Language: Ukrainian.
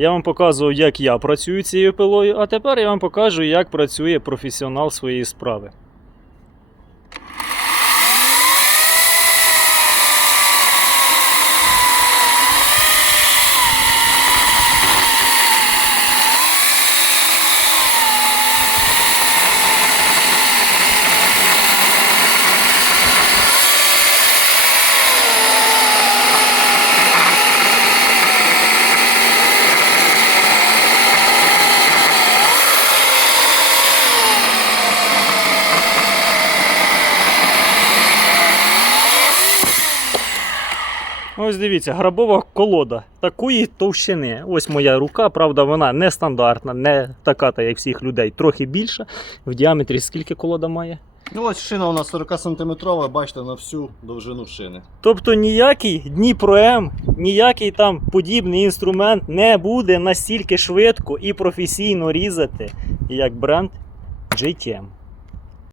Я вам показував, як я працюю цією пилою, а тепер я вам покажу, як працює професіонал своєї справи. Ось дивіться, грабова колода такої товщини. Ось моя рука, правда, вона не стандартна, не така, та як всіх людей, трохи більша. В діаметрі скільки колода має? Ну ось шина у нас 40 сантиметрова, бачите, на всю довжину шини. Тобто ніякий Дніпро М, ніякий там подібний інструмент не буде настільки швидко і професійно різати, як бренд GTM.